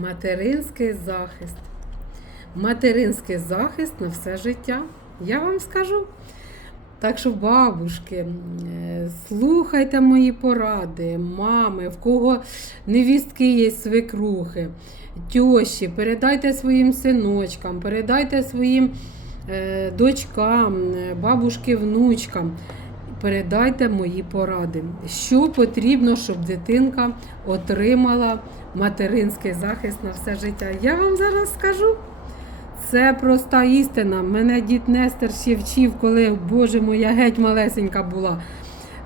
Материнський захист. Материнський захист на все життя. Я вам скажу. Так що, бабушки, е, слухайте мої поради, мами, в кого невістки є свекрухи, тьоші, передайте своїм синочкам, передайте своїм е, дочкам, е, бабушки, внучкам. Передайте мої поради, що потрібно, щоб дитинка отримала материнський захист на все життя. Я вам зараз скажу. Це проста істина. Мене дід Нестер ще вчив, коли, Боже моя геть малесенька була.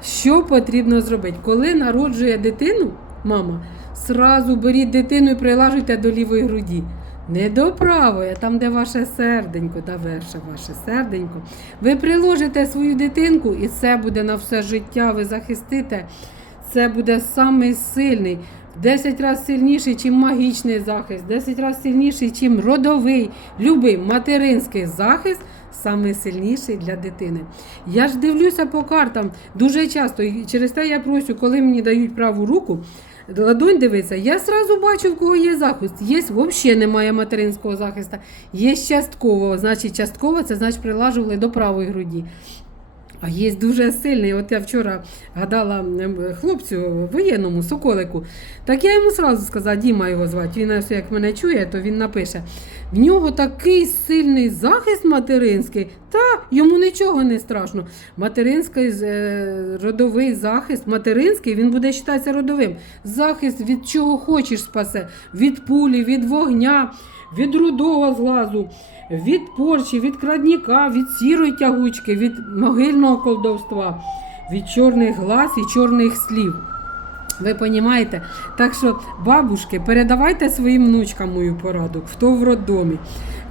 Що потрібно зробити? Коли народжує дитину, мама, сразу беріть дитину і прилажуйте до лівої груді. Не до правої, там, де ваше серденько, да верше ваше серденько. Ви приложите свою дитинку, і це буде на все життя. Ви захистите. Це буде самий сильний. 10 разів сильніший, ніж магічний захист, 10 разів сильніший, ніж родовий, любий материнський захист, самий сильніший для дитини. Я ж дивлюся по картам дуже часто, і через те я прошу, коли мені дають праву руку, ладонь дивиться, я сразу бачу, в кого є захист. Є взагалі немає материнського захисту, є частково. Значить, частково це значить прилажували до правої груді. А є дуже сильний. От я вчора гадала хлопцю воєнному соколику. Так я йому сразу сказала, Діма його звати. Він як мене чує, то він напише: в нього такий сильний захист материнський, та йому нічого не страшно. Материнський е, родовий захист, материнський він буде вважатися родовим. Захист від чого хочеш спасе, від пулі, від вогня, від рудого злазу від порчі, від крадніка, від сірої тягучки, від могильного колдовства, від чорних глаз і чорних слів. Ви розумієте? Так що, бабушки, передавайте своїм внучкам мою пораду, хто в роддомі,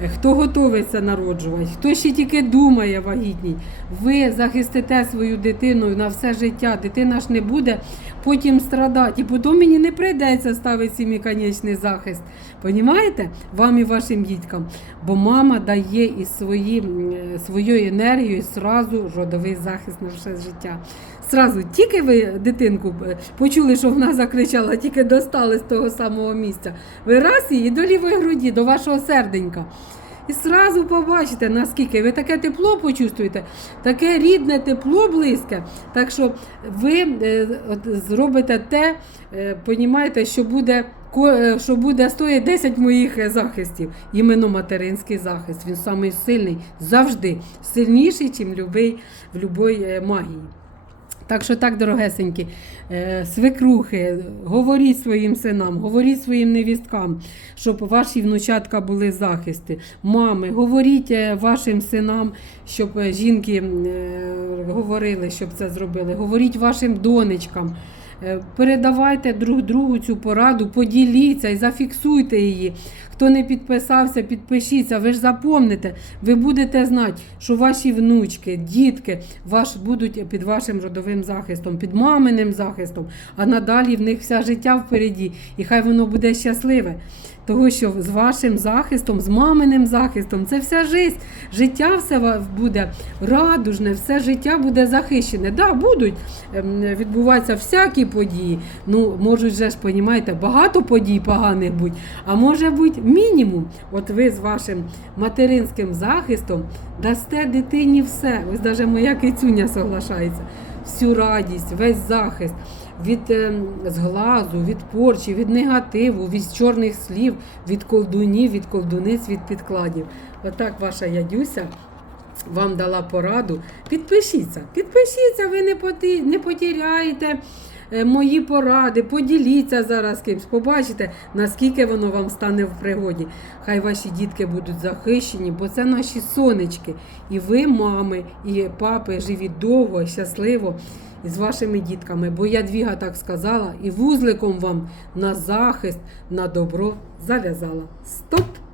е, хто готується народжувати, хто ще тільки думає вагітній. Ви захистите свою дитину на все життя. Дитина ж не буде потім страдати. І потім мені не прийдеться ставити свій механічний захист. Понімаєте? Вам і вашим діткам. Бо мама дає із свої, е, своєю енергією сразу родовий захист на все життя. Сразу, тільки ви дитинку е, почули, що вона закричала, тільки достали з того самого місця. Ви раз її до лівої груді, до вашого серденька. І сразу побачите, наскільки ви таке тепло почувствуєте, таке рідне тепло близьке. Так що ви е, зробите те, е, понімаєте, що буде. ко- Що буде стоїть 10 моїх захистів, іменно материнський захист. Він самий сильний завжди сильніший, ніж в будь-якій магії. Так що так, дорогесенькі, е, свекрухи, говоріть своїм синам, говоріть своїм невісткам, щоб ваші внучатка були захисти. Мами, говоріть е, вашим синам, щоб е, жінки говорили, щоб це зробили. Говоріть вашим донечкам. Е, Передавайте друг другу цю пораду, поділіться і зафіксуйте її. Хто не підписався, підпишіться. Ви ж запомните, ви будете знати, що ваші внучки, дітки ваш, будуть під вашим родовим захистом, під маминим захистом, а надалі в них вся життя впереді. І хай воно буде щасливе. Того, що з вашим захистом, з маминим захистом, це вся життя. Життя все буде радужне, все життя буде захищене. Да, будуть ем, відбуватися всякі події. Ну, можуть же ж, понімаєте, багато подій поганих бути, а може бути мінімум. От ви з вашим материнським захистом дасте дитині все. Ось навіть моя кицюня соглашається. Всю радість, весь захист. Від ем, зглазу, від порчі, від негативу, від чорних слів, від колдунів, від колдуниць, від підкладів. Отак ваша ядюся вам дала пораду. Підпишіться, підпишіться, ви не, поти, не потіряєте е, мої поради, поділіться зараз кимсь, побачите, наскільки воно вам стане в пригоді. Хай ваші дітки будуть захищені, бо це наші сонечки. І ви, мами, і папи, живіть довго, щасливо. з вашими дітками, бо ядвіга так сказала, і вузликом вам на захист, на добро зав'язала. Стоп!